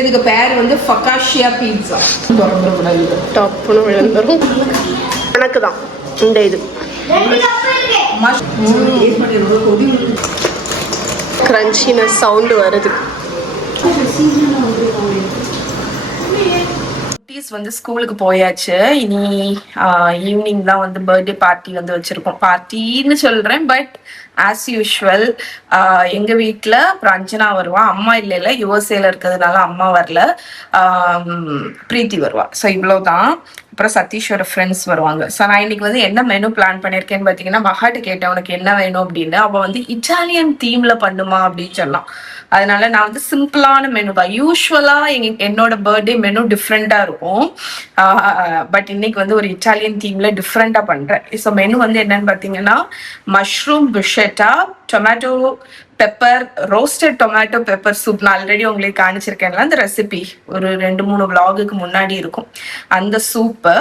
இதுக்கு பேர் வந்து ஃபக்காஷியா பீட்சா. டப்புன்னு விழுந்துரும். எனக்கு தான் இந்த இது கிரன்ச்சினஸ் சவுண்டு வருது. வந்து ஸ்கூலுக்கு போயாச்சு. இனி ஈவினிங் தான் வந்து பர்த்டே பார்ட்டி வந்து வச்சிருக்கோம். பார்ட்டின்னு சொல்றேன், பட் ஆஸ் யூஷுவல் எங்க வீட்டுல அப்புறம் அஞ்சனா வருவா. அம்மா இல்லைல்ல, யுஎஸ்ஏல இருக்கிறதுனால அம்மா வரல. பிரீத்தி வருவா. ஸோ இவ்வளவுதான். அப்புறம் சதீஷோட ஃப்ரெண்ட்ஸ் வருவாங்க. ஸோ நான் இன்னைக்கு வந்து என்ன மெனு பிளான் பண்ணியிருக்கேன்னு பார்த்தீங்கன்னா, மகாட்ட கேட்டேன் உனக்கு என்ன வேணும் அப்படின்னு. அவள் வந்து இட்டாலியன் தீம்ல பண்ணுமா அப்படின்னு சொல்லலாம். அதனால நான் வந்து சிம்பிளான மெனு தான். யூஸ்வலா என்னோட பர்த்டே மெனு டிஃப்ரெண்டா இருக்கும். பட் இன்னைக்கு வந்து ஒரு இட்டாலியன் தீம்ல டிஃப்ரெண்டா பண்றேன். ஸோ மெனு வந்து என்னன்னு பார்த்தீங்கன்னா, mushroom pizzetta, tomato pepper, roasted tomato pepper soup. நான் ஆல்ரெடி உங்களுக்கு காணிச்சிருக்கேன்ல அந்த ரெசிபி, ஒரு 2-3 vlogக்கு முன்னாடி இருக்கும் அந்த சூப்பு.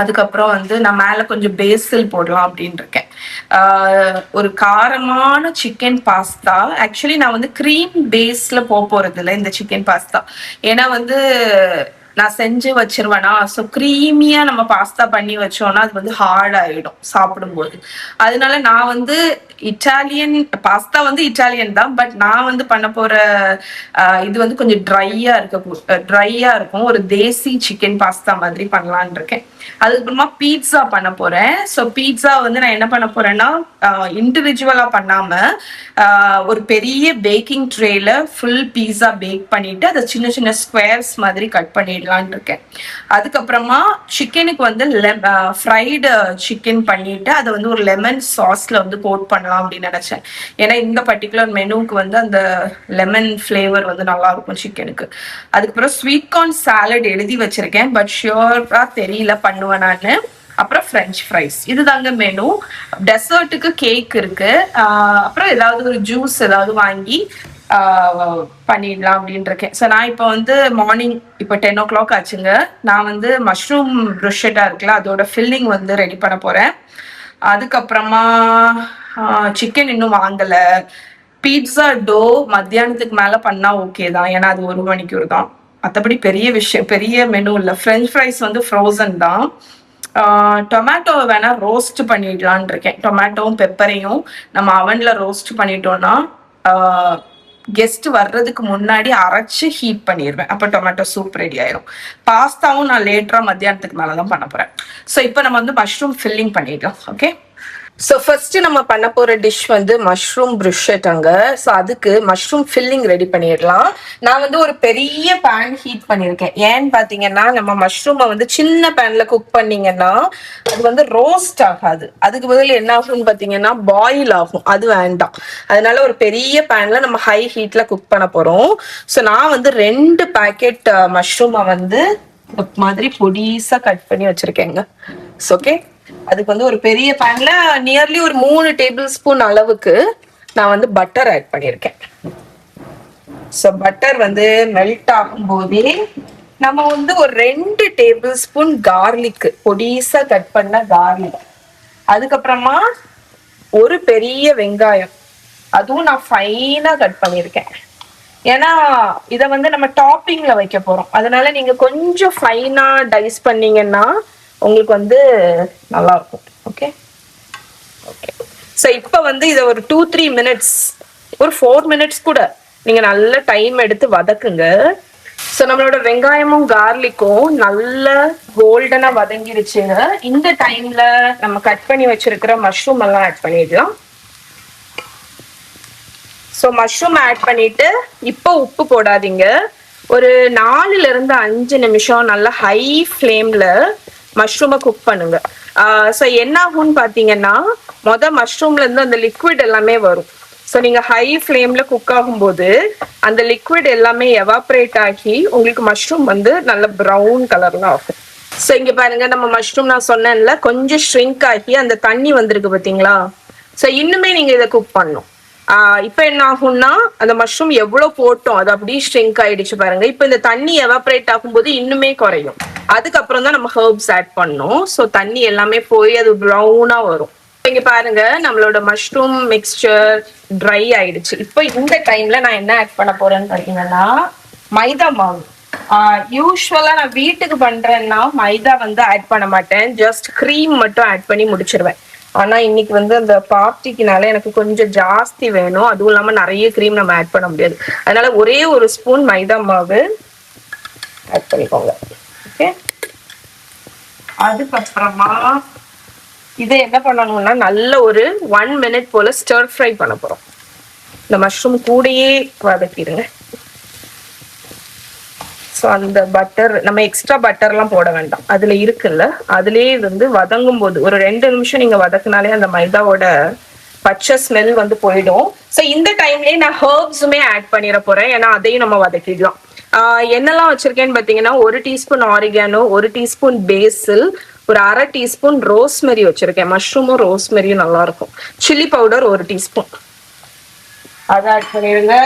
அதுக்கப்புறம் வந்து நான் மேல கொஞ்சம் பேசில் போடலாம் அப்படின்னு இருக்கேன். ஒரு காரமான சிக்கன் பாஸ்தா. ஆக்சுவலி நான் வந்து க்ரீம் பேஸ்ல போறது இல்லை இந்த சிக்கன் பாஸ்தா. ஏன்னா வந்து நான் செஞ்சு வச்சிருவேனா, ஸோ க்ரீமியா நம்ம பாஸ்தா பண்ணி வச்சோம்னா அது வந்து ஹார்ட் ஆயிடும் சாப்பிடும்போது. அதனால நான் வந்து இட்டாலியன் பாஸ்தா வந்து இட்டாலியன் தான், பட் நான் வந்து பண்ண போற இது வந்து கொஞ்சம் ட்ரையா இருக்கும். ஒரு தேசி சிக்கன் பாஸ்தா மாதிரி பண்ணலான் இருக்கேன். அதுக்கப்புறமா பீட்சா பண்ண போறேன். ஸோ பீட்சா வந்து நான் என்ன பண்ண போறேன்னா, இண்டிவிஜுவலா பண்ணாம ஒரு பெரிய பேக்கிங் ட்ரேல ஃபுல் பீட்சா பேக் பண்ணிட்டு அதை சின்ன சின்ன ஸ்கொயர்ஸ் மாதிரி கட் பண்ணிடலான் இருக்கேன். அதுக்கப்புறமா சிக்கனுக்கு வந்து ஃப்ரைடு சிக்கன் பண்ணிட்டு அதை வந்து ஒரு லெமன் சாஸ்ல வந்து கோட் பண்ணலாம் அப்படின்னு நினைச்சேன். ஏன்னா இந்த பர்டிகுலர் மெனுக்கு வந்து அந்த லெமன் ஃபிளேவர் வந்து நல்லா இருக்கும் சிக்கனுக்கு. அதுக்கப்புறம் ஸ்வீட் கார்ன் சாலட் எழுதி வச்சிருக்கேன், பட் ஷியோரா தெரியல பண்ணுவேன் நானு. அப்புறம் ஃப்ரெஞ்ச் ஃப்ரைஸ். இதுதாங்க மெனு. டெசர்ட்டுக்கு கேக் இருக்கு. அப்புறம் ஏதாவது ஒரு ஜூஸ் ஏதாவது வாங்கி பண்ணிடலாம் அப்படின்னு இருக்கேன். ஸோ நான் இப்போ வந்து மார்னிங் இப்போ 10 o'clock ஆச்சுங்க. நான் வந்து மஷ்ரூம் ப்ரொஷெட்டா இருக்குல்ல, அதோட ஃபில்லிங் வந்து ரெடி பண்ண போறேன். அதுக்கப்புறமா சிக்கன் இன்னும் வாங்கலை. பீட்சா டோ மத்தியானத்துக்கு மேல பண்ணா ஓகே தான், ஏன்னா அது 1 மணிக்கூர் தான். மற்றபடி பெரிய மெனு இல்லை. ஃப்ரெஞ்ச் ஃப்ரைஸ் வந்து ஃப்ரோசன் தான். டொமேட்டோவை வேணா ரோஸ்ட் பண்ணிடலான் இருக்கேன். டொமேட்டோவும் பெப்பரையும் நம்ம அவன்ல ரோஸ்ட் பண்ணிட்டோம்னா கெஸ்ட் வர்றதுக்கு முன்னாடி அரைச்சு ஹீட் பண்ணிடுவேன். அப்போ டொமேட்டோ சூப் ரெடி ஆயிரும். பாஸ்தாவும் நான் லேட்டரா மத்தியானத்துக்கு மேலதான் பண்ண போறேன். ஸோ இப்போ நம்ம வந்து மஷ்ரூம் ஃபில்லிங் பண்ணிடலாம். ஓகே, ஸோ ஃபர்ஸ்ட் நம்ம பண்ண போற டிஷ் வந்து மஷ்ரூம் ப்ருஷெட்டாங்க. ஸோ அதுக்கு மஷ்ரூம் ஃபில்லிங் ரெடி பண்ணிடலாம். நான் வந்து ஒரு பெரிய பேன் ஹீட் பண்ணியிருக்கேன். ஏன்னு பார்த்தீங்கன்னா, நம்ம மஷ்ரூமை வந்து சின்ன பேன்ல குக் பண்ணீங்கன்னா அது வந்து ரோஸ்ட் ஆகாது. அதுக்கு பதில் என்ன ஆகும்னு பார்த்தீங்கன்னா பாயில் ஆகும். அது வேண்டாம். அதனால ஒரு பெரிய பேன்ல நம்ம ஹை ஹீட்ல குக் பண்ண போறோம். ஸோ நான் வந்து 2 பேக்கெட் மஷ்ரூமை வந்து மாதிரி பொடிசா கட் பண்ணி வச்சிருக்கேங்க. ஓகே, அதுக்கு வந்து ஒரு பெரிய பேன்ல நியர்லி ஒரு 3 டேபிள் ஸ்பூன் அளவுக்கு நான் வந்து பட்டர் ஆட் பண்ணியிருக்கேன். ஸோ பட்டர் வந்து மெல்ட் ஆகும் போதே நம்ம வந்து ஒரு 2 டேபிள் ஸ்பூன் கார்லிக், பொடிசா கட் பண்ண கார்லிக், அதுக்கப்புறமா ஒரு பெரிய வெங்காயம், அதுவும் நான் ஃபைனா கட் பண்ணியிருக்கேன். ஏன்னா இதை வந்து நம்ம டாப்பிங்ல வைக்க போறோம். அதனால நீங்க கொஞ்சம் ஃபைனா டைஸ் பண்ணீங்கன்னா உங்களுக்கு வந்து நல்லா இருக்கும். Okay okay. ஸோ இப்போ வந்து இதை ஒரு 2-3 மினிட்ஸ், ஒரு 4 மினிட்ஸ் கூட நீங்க நல்ல டைம் எடுத்து வதக்குங்க. ஸோ நம்மளோட வெங்காயமும் கார்லிக்கும் நல்ல கோல்டனா வதங்கிடுச்சுங்க. இந்த டைம்ல நம்ம கட் பண்ணி வச்சிருக்கிற மஷ்ரூம் எல்லாம் ஆட் பண்ணிடலாம். ஸோ மஷ்ரூம் ஆட் பண்ணிட்டு இப்போ உப்பு போடாதீங்க. ஒரு 4-5 நிமிஷம் நல்ல ஹை ஃப்ளேம்ல மஷ்ரூமை குக் பண்ணுங்க. ஸோ என்ன ஆகும்னு பார்த்தீங்கன்னா, மஷ்ரூம்ல இருந்து அந்த லிக்விட் எல்லாமே வரும். ஸோ நீங்க ஹை ஃப்ளேம்ல குக் ஆகும்போது அந்த லிக்விட் எல்லாமே எவாப்ரேட் ஆகி உங்களுக்கு மஷ்ரூம் வந்து நல்ல ப்ரௌன் கலர்ல ஆகும். ஸோ இங்க பாருங்க, நம்ம மஷ்ரூம் நான் சொன்னேன்ல கொஞ்சம் ஷ்ரிங்க் ஆகி அந்த தண்ணி வந்திருக்கு பார்த்தீங்களா. ஸோ இன்னுமே நீங்க இதை குக் பண்ணும். இப்போ என்ன ஆகும்னா, அந்த மஷ்ரூம் எவ்வளவு போட்டோம் அது அப்படியே ஷ்ரிங்க் ஆயிடுச்சு பாருங்க. இப்போ இந்த தண்ணி எவாப்ரேட் ஆகும்போது இன்னுமே குறையும். அதுக்கப்புறம் தான் நம்ம ஹெர்ப்ஸ் ஆட் பண்ணோம். ஸோ தண்ணி எல்லாமே போய் அது ப்ரௌனா வரும். இங்க பாருங்க நம்மளோட மஷ்ரூம் மிக்ஸ்சர் ட்ரை ஆயிடுச்சு. இப்போ இந்த டைம்ல நான் என்ன ஆட் பண்ண போறேன்னு பாத்தீங்கன்னா மைதா மாவு. யூஸ்வலா நான் வீட்டுக்கு பண்றேன்னா மைதா வந்து ஆட் பண்ண மாட்டேன், ஜஸ்ட் க்ரீம் மட்டும் ஆட் பண்ணி முடிச்சிருவேன். ஆனா இன்னைக்கு வந்து அந்த பார்ட்டிக்குனால எனக்கு கொஞ்சம் ஜாஸ்தி வேணும், அதுவும் இல்லாம நிறைய க்ரீம் நம்ம ஆட் பண்ண முடியாது. அதனால ஒரே ஒரு ஸ்பூன் மைதா மாவு ஆட் பண்ணிக்கோங்க. ஓகே, அதுக்கப்புறமா இதை என்ன பண்ணணும்னா நல்ல ஒரு 1 minute போல ஸ்டர் ஃப்ரை பண்ண போறோம். இந்த மஷ்ரூம் கூடயே வதக்கிடுங்க. ஸோ அந்த பட்டர் நம்ம எக்ஸ்ட்ரா பட்டர்லாம் போட வேண்டாம், அதுல இருக்குல்ல, அதுலயே வந்து வதங்கும் போது ஒரு 2 நிமிஷம் நீங்க வதக்குனாலே அந்த மைதாவோட பச்சை ஸ்மெல் வந்து போயிடும். ஸோ இந்த டைம்லயே நான் ஹர்ப்ஸுமே ஆட் பண்ணிட போறேன், ஏன்னா அதையும் நம்ம வதக்கிடலாம். என்னெல்லாம் வச்சிருக்கேன்னு பாத்தீங்கன்னா 1 டீஸ்பூன் ஆரிகானோ, 1 டீஸ்பூன் பேசில், ஒரு 1/2 டீஸ்பூன் ரோஸ்மெரி வச்சிருக்கேன். மஷ்ரூமும் ரோஸ்மெரியும் நல்லா இருக்கும். சில்லி பவுடர் 1 டீஸ்பூன் அதை ஆட் பண்ணிடுங்க.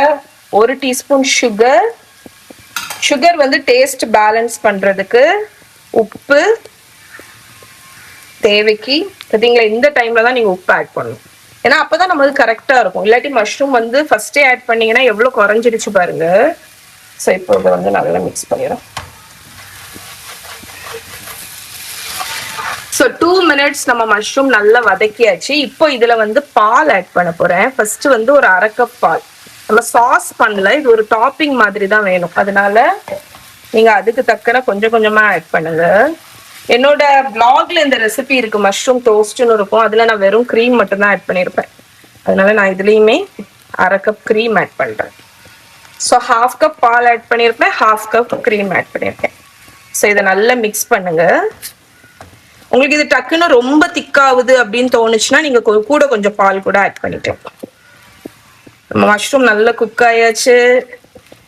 1 டீஸ்பூன் சுகர். சுகர் வந்து டேஸ்ட் பேலன்ஸ் பண்றதுக்கு. உப்பு தேவைக்கு. பார்த்தீங்களா, இந்த டைம்ல தான் நீங்க உப்பு ஆட் பண்ணணும், ஏன்னா அப்பதான் நம்மளுக்கு கரெக்டா இருக்கும். இல்லாட்டி மஷ்ரூம் வந்து ஃபர்ஸ்டே ஆட் பண்ணீங்கன்னா எவ்வளவு குறைஞ்சிடுச்சு பாருங்க. ஸோ இப்போ இதை வந்து நல்லா மிக்ஸ் பண்ணிடும். ஸோ 2 minutes நம்ம மஷ்ரூம் நல்லா வதக்கியாச்சு. இப்போ இதுல வந்து பால் ஆட் பண்ண போறேன். ஃபர்ஸ்ட் வந்து ஒரு 1/2 கப் பால். நம்ம சாஸ் பண்ணல, இது ஒரு டாப்பிங் மாதிரி தான் வேணும், அதனால நீங்க அதுக்கு தக்கன கொஞ்சம் கொஞ்சமா ஆட் பண்ணுங்க. என்னோட பிளாக்ல இந்த ரெசிபி இருக்கு, மஷ்ரூம் டோஸ்ட்னு இருக்கும், அதுல நான் வெறும் க்ரீம் மட்டும் தான் ஆட் பண்ணியிருப்பேன். அதனால நான் இதுலயுமே 1/2 கப் க்ரீம் ஆட் பண்றேன். ஸோ 1/2 கப் பால் ஆட் பண்ணியிருப்பேன், 1/2 கப் க்ரீம் ஆட் பண்ணியிருக்கேன். ஸோ இதை நல்லா மிக்ஸ் பண்ணுங்க. உங்களுக்கு இது டக்குன்னு ரொம்ப திக்காகுது அப்படின்னு தோணுச்சுன்னா நீங்க கூட கொஞ்சம் பால் கூட ஆட் பண்ணிக்கலாம். நம்ம மஷ்ரூம் நல்லா குக் ஆயாச்சு.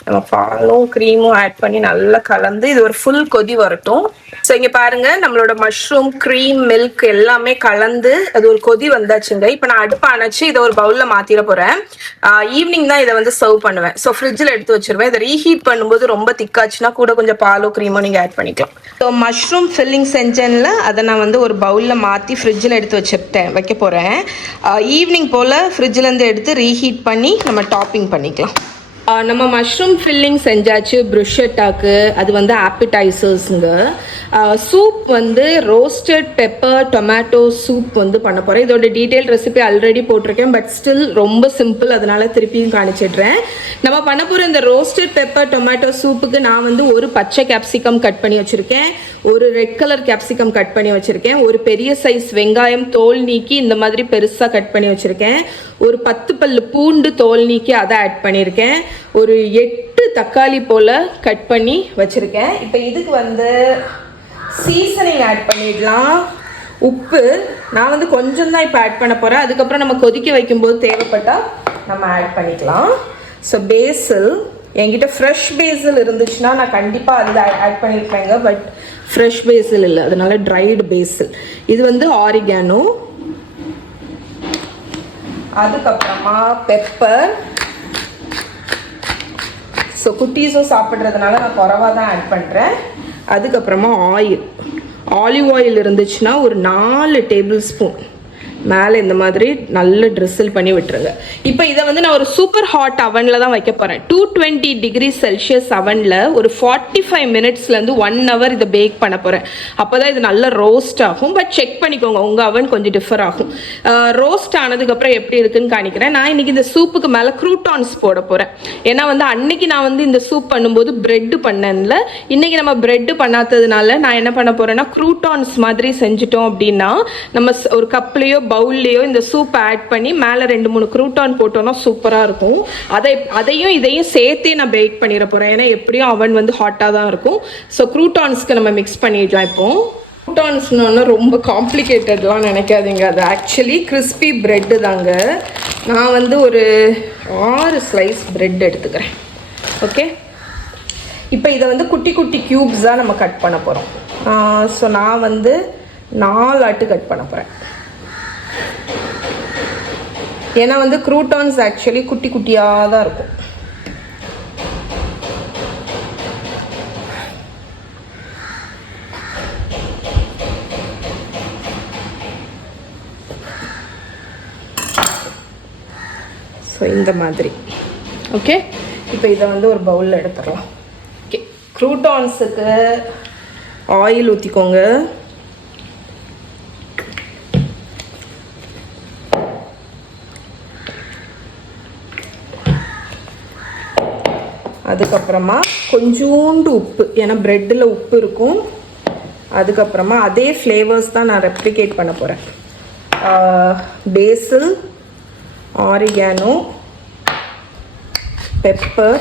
நம்ம பாலும் க்ரீமும் ஆட் பண்ணி நல்லா கலந்து இது ஒரு ஃபுல் கொதி வரட்டும். ஸோ இங்க பாருங்க நம்மளோட மஷ்ரூம் க்ரீம் மில்க் எல்லாமே கலந்து அது ஒரு கொதி வந்தாச்சுங்க. இப்போ நான் அடுப்பு அணைச்சு இதை ஒரு பவுல்ல மாத்திர போறேன். ஈவினிங் தான் இதை வந்து சர்வ் பண்ணுவேன். ஸோ ஃப்ரிட்ஜில் எடுத்து வச்சிருவேன். இதை ரீஹீட் பண்ணும்போது ரொம்ப திக்காச்சுன்னா கூட கொஞ்சம் பாலோ க்ரீமோ நீங்க ஆட் பண்ணிக்கலாம். ஸோ மஷ்ரூம் ஃபில்லிங் செஞ்சேன்ல, அதை நான் வந்து ஒரு பவுல்ல மாத்தி ஃப்ரிட்ஜில் எடுத்து வைக்க போறேன். ஈவினிங் போல ஃப்ரிட்ஜில் இருந்து எடுத்து ரீஹீட் பண்ணி நம்ம டாப்பிங் பண்ணிக்கலாம். நம்ம மஷ்ரூம் ஃபில்லிங் செஞ்சாச்சு ப்ருஷெட்டாக்கு. அது வந்து ஆப்பிடைசர்ஸுங்க. சூப் வந்து ரோஸ்டட் பெப்பர் டொமேட்டோ சூப் வந்து பண்ண போகிறேன். இதோட டீட்டெயில் ரெசிபி ஆல்ரெடி போட்டிருக்கேன், பட் ஸ்டில் ரொம்ப சிம்பிள், அதனால திருப்பியும் காணிச்சிடுறேன். நம்ம பண்ண போகிற இந்த ரோஸ்டட் பெப்பர் டொமேட்டோ சூப்புக்கு நான் வந்து ஒரு பச்சை கேப்சிகம் கட் பண்ணி வச்சுருக்கேன், ஒரு ரெட் கலர் கேப்சிகம் கட் பண்ணி வச்சுருக்கேன், ஒரு பெரிய சைஸ் வெங்காயம் தோல் நீக்கி இந்த மாதிரி பெருசாக கட் பண்ணி வச்சுருக்கேன், ஒரு 10 பல்லு பூண்டு தோல் நீக்கி அதை ஆட் பண்ணியிருக்கேன், ஒரு 8 தக்காளி போல கட் பண்ணி வச்சிருக்கேன். இப்போ இதுக்கு வந்து சீசனிங் ஆட் பண்ணிடலாம். உப்பு நான் வந்து கொஞ்சம் தான் இப்போ ஆட் பண்ண போகிறேன், அதுக்கப்புறம் நம்ம கொதிக்க வைக்கும்போது தேவைப்பட்டால் நம்ம ஆட் பண்ணிக்கலாம். ஸோ பேசில், என்கிட்ட ஃப்ரெஷ் பேசில் இருந்துச்சுன்னா நான் கண்டிப்பாக அதில் ஆட் பண்ணியிருப்பேங்க, பட் ஃப்ரெஷ் பேசில் இல்லை, அதனால ட்ரைடு பேசில். இது வந்து ஆரிகானோ. அதுக்கப்புறமா பெப்பர். ஸோ குட்டீஸும் சாப்பிட்றதுனால நான் குறவாக தான் ஆட் பண்ணுறேன். அதுக்கப்புறமா ஆலிவ் ஆயில் இருந்துச்சுன்னா ஒரு 4 டேபிள் ஸ்பூன் மேலே இந்த மாதிரி நல்ல ட்ரிசில் பண்ணி விட்டுருங்க. இப்போ இதை வந்து நான் ஒரு சூப்பர் ஹாட் அவனில் தான் வைக்க போகிறேன். 220 டிகிரி செல்சியஸ் அவனில் ஒரு 45 மினிட்ஸ்லேருந்து 1 hour இதை பேக் பண்ண போகிறேன். அப்போ தான் இது நல்லா ரோஸ்ட் ஆகும். பட் செக் பண்ணிக்கோங்க, உங்கள் அவன் கொஞ்சம் டிஃபர் ஆகும். ரோஸ்ட் ஆனதுக்கப்புறம் எப்படி இருக்குன்னு காணிக்கிறேன். நான் இன்றைக்கி இந்த சூப்புக்கு மேலே க்ரூட்டான்ஸ் போட போகிறேன். ஏன்னா வந்து அன்னைக்கு நான் வந்து இந்த சூப் பண்ணும்போது ப்ரெட்டு பண்ணல, இன்றைக்கி நம்ம ப்ரெட்டு பண்ணாததுனால நான் என்ன பண்ண போகிறேன்னா க்ரூட்டான்ஸ் மாதிரி செஞ்சுட்டோம் அப்படின்னா நம்ம ஒரு கப்லேயோ பவுல்லையோ இந்த சூப் ஆட் பண்ணி மேலே 2-3 க்ரூட்டான் போட்டோம்னா சூப்பராக இருக்கும். அதையும் இதையும் சேர்த்தே நான் பேக் பண்ணிட போகிறேன், ஏன்னா எப்படியும் அவன் வந்து ஹாட்டாக தான் இருக்கும். ஸோ க்ரூட்டான்ஸ்க்கு நம்ம மிக்ஸ் பண்ணிடலாம். இப்போ க்ரூட்டான்ஸ்னு ரொம்ப காம்ப்ளிகேட்டட்லாம் நினைக்காதீங்க, அது ஆக்சுவலி கிறிஸ்பி ப்ரெட்டு தாங்க. நான் வந்து ஒரு 6 ஸ்லைஸ் ப்ரெட் எடுத்துக்கிறேன். ஓகே, இப்போ இதை வந்து குட்டி குட்டி க்யூப்ஸாக நம்ம கட் பண்ண போகிறோம். ஸோ நான் வந்து 4 ஆட்டு கட் பண்ண போகிறேன். ஏன்னா வந்து க்ரூட்டான்ஸ் ஆக்சுவலி குட்டி குட்டியாக தான் இருக்கும். இந்த மாதிரி. ஓகே, இப்போ இதை வந்து ஒரு பவுலில் எடுத்துடலாம். ஓகே, க்ரூட்டான்ஸுக்கு ஆயில் ஊற்றிக்கோங்க. அதுக்கப்புறமா கொஞ்சோண்டு உப்பு, ஏன்னா ப்ரெட்டில் உப்பு இருக்கும். அதுக்கப்புறமா அதே ஃப்ளேவர்ஸ் தான் நான் ரெப்ளிகேட் பண்ண போகிறேன். பேசில், ஆரிகானோ, பெப்பர்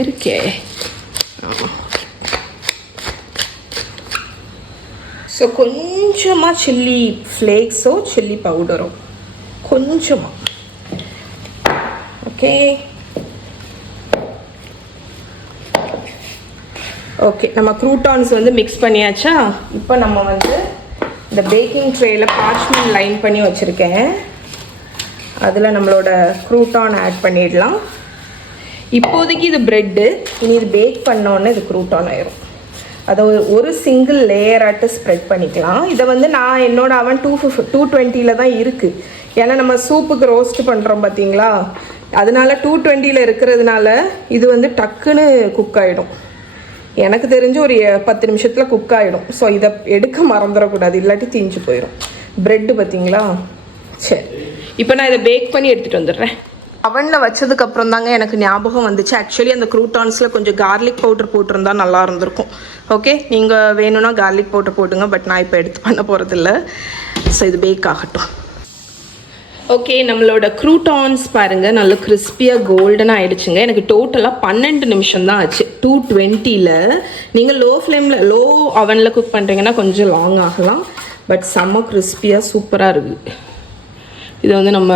இருக்கே. ஸோ கொஞ்சமாக சில்லி ஃப்ளேக்ஸோ சில்லி பவுடரோ கொஞ்சமாக. ஓகே ஓகே, நம்ம க்ரூட்டான்ஸ் வந்து மிக்ஸ் பண்ணியாச்சா. இப்போ நம்ம வந்து இந்த பேக்கிங் ட்ரேயில் பார்ச்மெண்ட் லைன் பண்ணி வச்சுருக்கேன். அதில் நம்மளோட க்ரூட்டான் ஆட் பண்ணிடலாம். இப்போதைக்கு இது ப்ரெட்டு, இனி இது பேக் பண்ணோன்னே இது க்ரூட்டான் ஆயிரும். அதை ஒரு சிங்கிள் லேயராட்டு ஸ்ப்ரெட் பண்ணிக்கலாம். இதை வந்து நான் என்னோட அவன் 220 தான் இருக்குது. ஏன்னா நம்ம சூப்புக்கு ரோஸ்ட் பண்ணுறோம் பார்த்தீங்களா, அதனால 220 இருக்கிறதுனால இது வந்து டக்குன்னு குக் ஆகிடும். எனக்கு தெரிஞ்சு ஒரு 10 நிமிஷத்தில் குக் ஆகிடும். ஸோ இதை எடுக்க மறந்துடக்கூடாது, இல்லாட்டி தீஞ்சு போயிடும். ப்ரெட்டு பார்த்தீங்களா. சரி, இப்போ நான் இதை பேக் பண்ணி எடுத்துகிட்டு வந்துடுறேன். அவனில் வச்சதுக்கப்புறம் தாங்க எனக்கு ஞாபகம் வந்துச்சு, ஆக்சுவலி அந்த க்ரூட்டான்ஸில் கொஞ்சம் கார்லிக் பவுடர் போட்டிருந்தா நல்லா இருந்திருக்கும். ஓகே, நீங்கள் வேணும்னா கார்லிக் பவுடர் போட்டுங்க, பட் நான் இப்போ எடுத்து பண்ண போகிறதில்ல. ஸோ இது பேக் ஆகட்டும். ஓகே, நம்மளோட க்ரூட்டான்ஸ் பாருங்கள் நல்ல கிறிஸ்பியாக கோல்டனாக ஆகிடுச்சுங்க. எனக்கு டோட்டலாக 12 நிமிஷம் தான் ஆச்சு 220. நீங்கள் லோ அவனில் குக் பண்ணுறீங்கன்னா கொஞ்சம் லாங் ஆகலாம், பட் செம்ம கிறிஸ்பியாக சூப்பராக இருக்குது. இது வந்து நம்ம